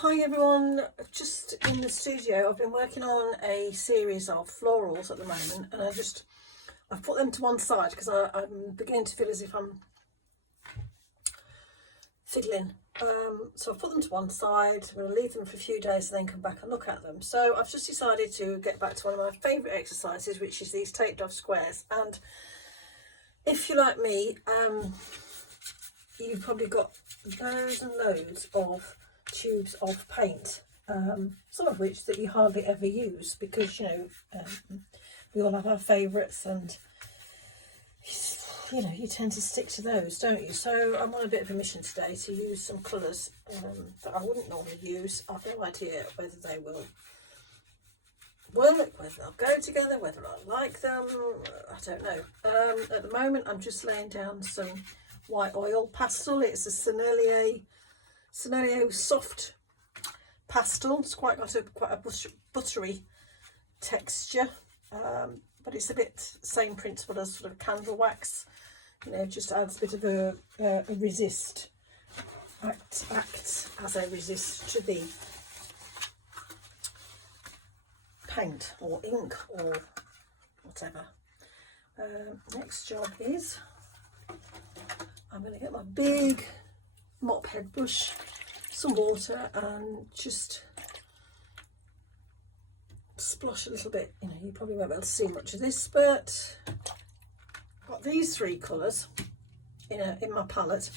Hi everyone, just in the studio. I've been working on a series of florals at the moment, and I've put them to one side because I'm beginning to feel as if I'm fiddling. So I've put them to one side. I'm going to leave them for a few days and then come back and look at them. So I've just decided to get back to one of my favourite exercises, which is these taped off squares. And if you're like me, you've probably got loads and loads of tubes of paint, some of which that you hardly ever use because we all have our favourites, and you tend to stick to those, don't you? So I'm on a bit of a mission today to use some colours that I wouldn't normally use. I've no idea whether they will work, whether they'll go together, whether I like them. I don't know. At the moment I'm just laying down some white oil pastel. It's a Sennelier soft pastel. It's quite a buttery texture, but it's a bit same principle as sort of candle wax. Just adds a bit of a resist, acts as a resist to the paint or ink or whatever. Next job is I'm going to get my big mop head brush, some water, and just splosh a little bit. You probably won't be able to see much of this, but I've got these three colours in my palette.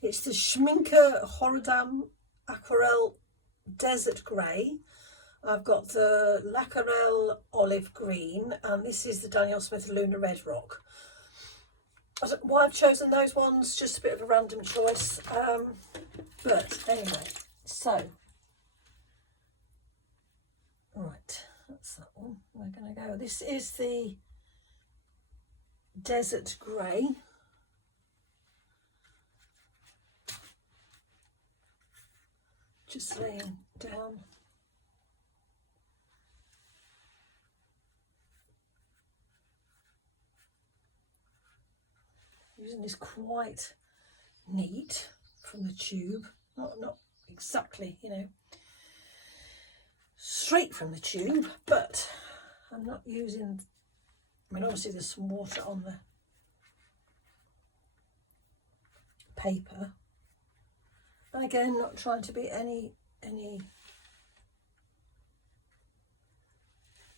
It's the Schminke Horadam Aquarelle Desert Grey. I've got the Aquarelle Olive Green, and this is the Daniel Smith Lunar Red Rock. I don't know why I've chosen those ones, just a bit of a random choice, but anyway, so right, that's that one. We're going to go, this is the Desert Grey. Just laying down using this quite neat from the tube, not exactly straight from the tube, but I'm not using, obviously there's some water on the paper, and again not trying to be any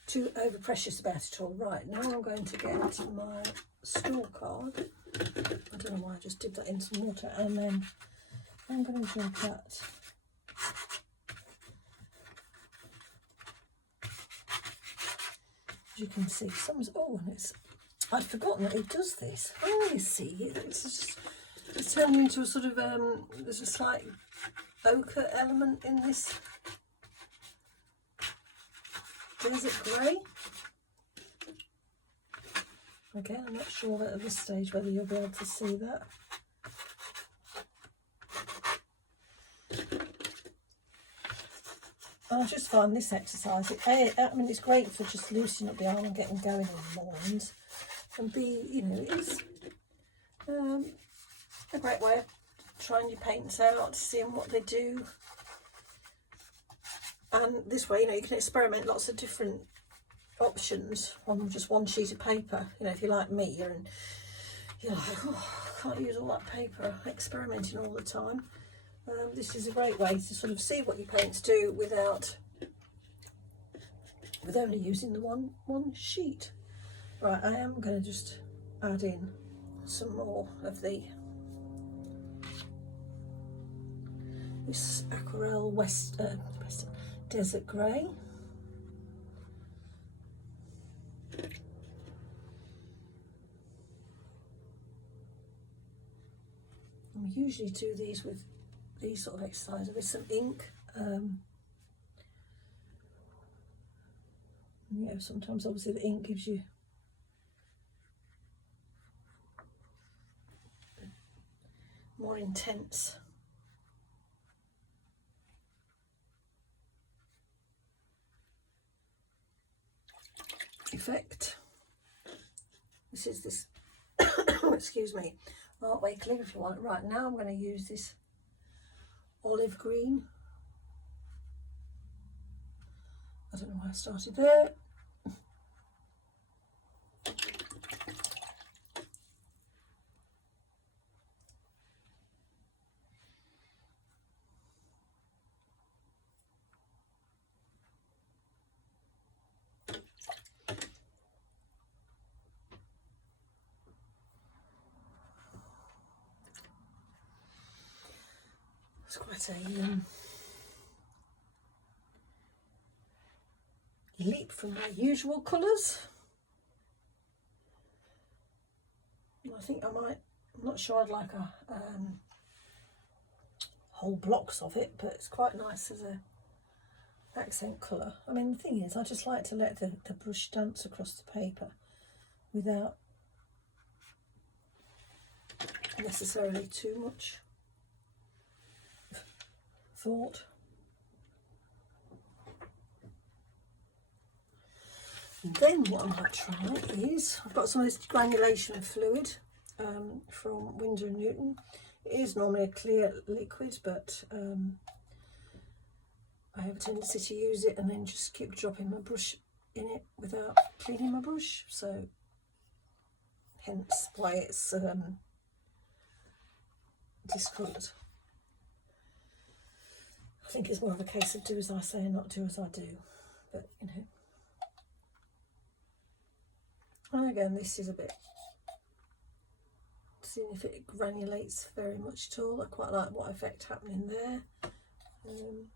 too over precious about it all. Right, now I'm going to get my store card. I don't know why I just did that in some water, and then I'm going to drink that. As you can see, I'd forgotten that it does this. Oh, you see, it's turned into a sort of, there's a slight ochre element in this Desert Grey. Again, I'm not sure at this stage whether you'll be able to see that. And I just find this exercise, it's great for just loosening up the arm and getting going in the mornings. And B, it is a great way of trying your paints out, seeing what they do. And this way, you can experiment lots of different options on just one sheet of paper. If you're like me, you're like, oh, I can't use all that paper, experimenting all the time. This is a great way to sort of see what your paints do with only using the one sheet. Right, I am going to just add in some more of this Aquarelle Desert Grey. We usually do these with these sort of exercises with some ink. Sometimes obviously the ink gives you more intense effect. This is this excuse me, Artway calligraphy one. Right, now I'm going to use this olive green. I don't know why I started there. It's quite a leap from my usual colours. I think I might, I'm not sure I'd like a whole blocks of it, but it's quite nice as a accent colour. I mean, the thing is, I just like to let the brush dance across the paper without necessarily too much thought. And then what I might try is, I've got some of this granulation fluid from Winsor & Newton. It is normally a clear liquid, but I have a tendency to use it and then just keep dropping my brush in it without cleaning my brush, so hence why it's discoloured. I think it's more of a case of do as I say and not do as I do, but you know. And again, this is a bit, seeing if it granulates very much at all. I quite like what effect happening there. Then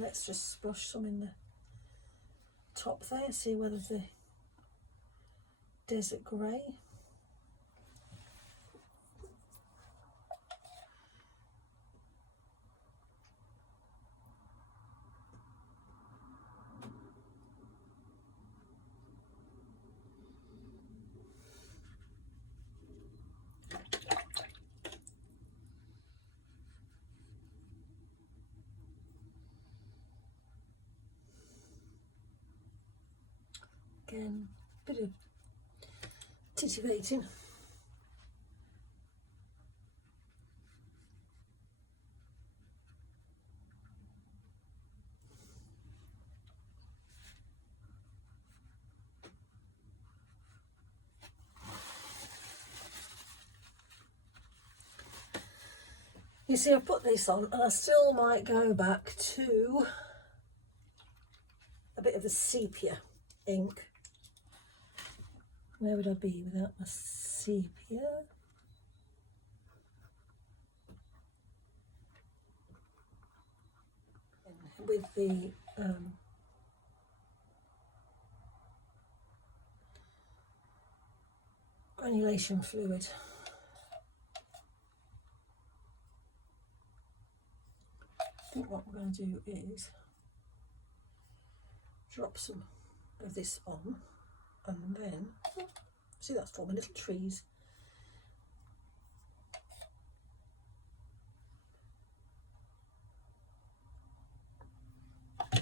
let's just splash some in the top there, see whether the desert grey. Again, bit of titivating. You see, I put this on and I still might go back to a bit of a sepia ink. Where would I be without my sepia? And with the granulation fluid. I think what I'm going to do is drop some of this on, and then see, that's forming little trees. I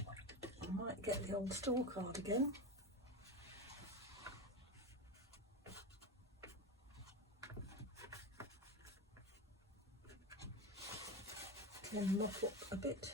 might get the old store card again. And mop up a bit.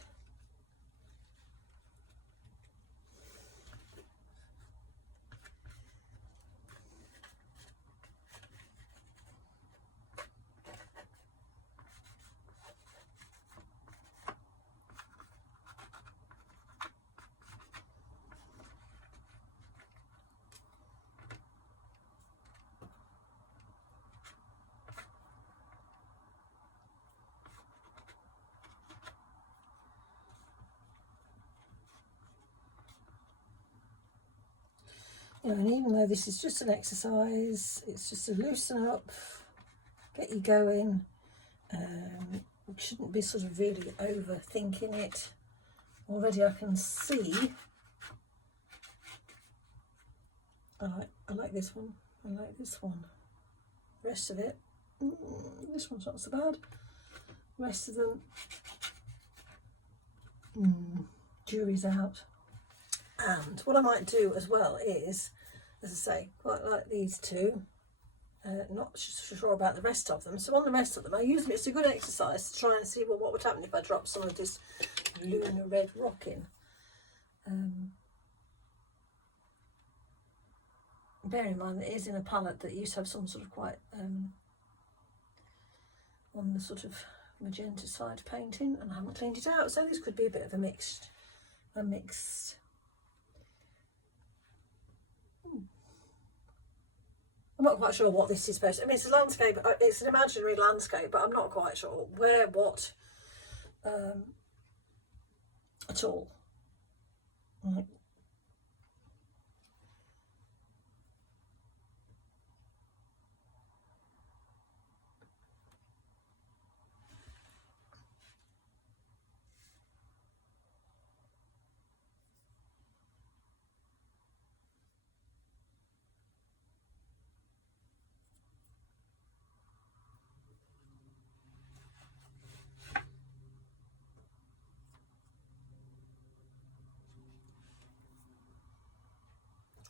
And even though this is just an exercise, it's just to loosen up, get you going. We shouldn't be sort of really overthinking it. Already I can see, I like this one, I like this one. The rest of it, this one's not so bad. The rest of them, jury's out. And what I might do as well is, as I say, quite like these two. not sure about the rest of them. So on the rest of them, I use them. It's a good exercise to try and see, well, what would happen if I drop some of this Lunar red rock in. Bear in mind that it is in a palette that used to have some sort of quite on the sort of magenta side painting, and I haven't cleaned it out, so this could be a bit of a mixed I'm not quite sure what this is supposed to. I mean, it's a landscape, it's an imaginary landscape, but I'm not quite sure where, what, at all. Right.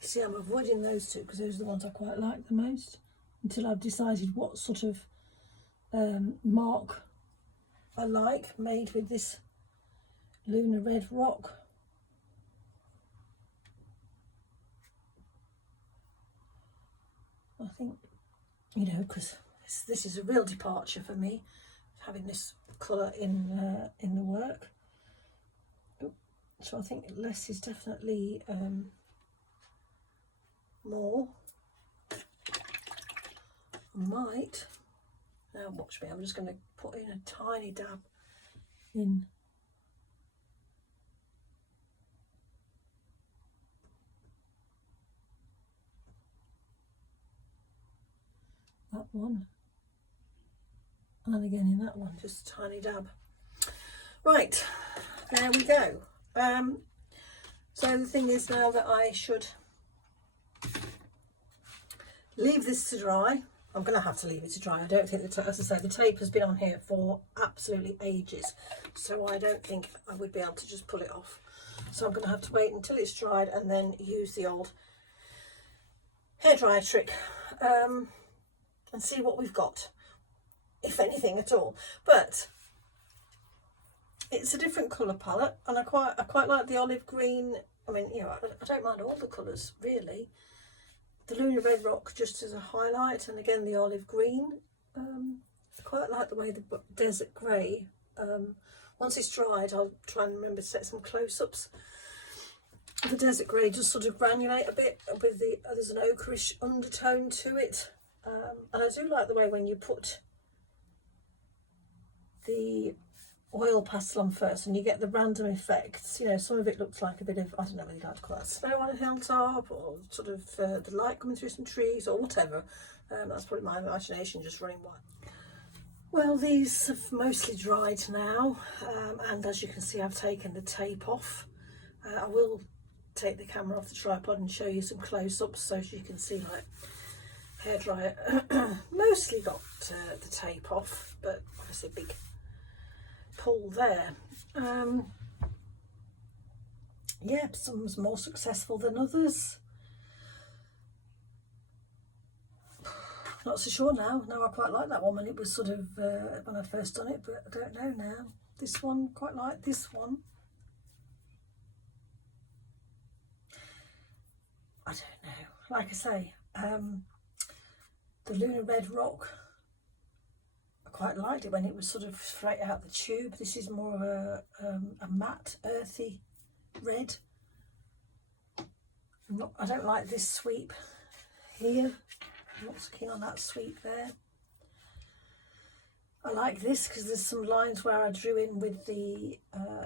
See, I'm avoiding those two because those are the ones I quite like the most, until I've decided what sort of mark I like made with this Lunar red rock. I think, you know, because this is a real departure for me, having this colour in the work. So I think less is definitely more. I might, now watch me, I'm just going to put in a tiny dab in that one, and again in that one, just a tiny dab. Right, there we go. So the thing is now that I should leave this to dry. I'm going to have to leave it to dry. I don't think, as I say, the tape has been on here for absolutely ages, so I don't think I would be able to just pull it off. So I'm going to have to wait until it's dried and then use the old hairdryer trick and see what we've got, if anything at all. But it's a different colour palette, and I quite like the olive green. I mean, you know, I don't mind all the colours really. The Lunar red rock just as a highlight, and again the olive green. I quite like the way the desert grey. Once it's dried, I'll try and remember to set some close-ups. The desert grey does sort of granulate a bit with there's an ochreish undertone to it, and I do like the way when you put the oil pastel on first and you get the random effects. You know, some of it looks like a bit of, I don't know whether you like to call that snow on a hilltop, or sort of the light coming through some trees or whatever. That's probably my imagination just running wild. Well, these have mostly dried now, and as you can see, I've taken the tape off. I will take the camera off the tripod and show you some close-ups so you can see, like, hairdryer mostly got the tape off, but obviously big pull there. Yeah, some's more successful than others. Not so sure now. No, I quite like that one when it was sort of when I first done it, but I don't know now. This one, quite like this one. I don't know. Like I say, the Lunar red rock, I quite liked it when it was sort of straight out the tube. This is more of a matte, earthy red. I don't like this sweep here. I'm not so keen on that sweep there. I like this because there's some lines where I drew in with the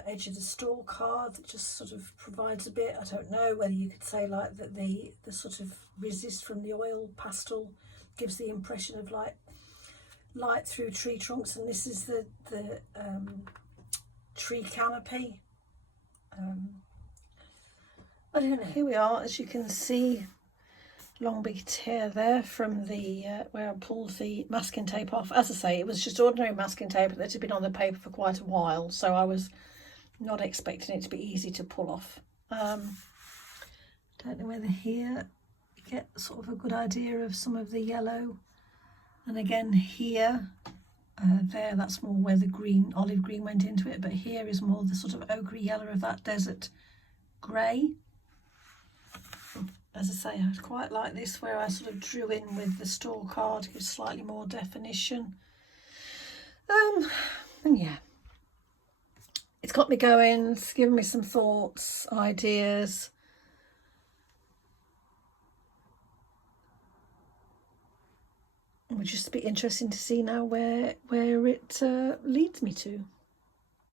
edge of the store card that just sort of provides a bit. I don't know whether you could say like that the sort of resist from the oil pastel gives the impression of like light through tree trunks, and this is the tree canopy. I don't know, here we are, as you can see, long big tear there from the where I pulled the masking tape off. As I say, it was just ordinary masking tape that had been on the paper for quite a while, so I was not expecting it to be easy to pull off. Don't know whether here you get sort of a good idea of some of the yellow And again here, there, that's more where the green, olive green went into it, but here is more the sort of ochre yellow of that desert grey. As I say, I quite like this where I sort of drew in with the store card, gives slightly more definition. And yeah, it's got me going, it's given me some thoughts, ideas. It would just be interesting to see now where it leads me to.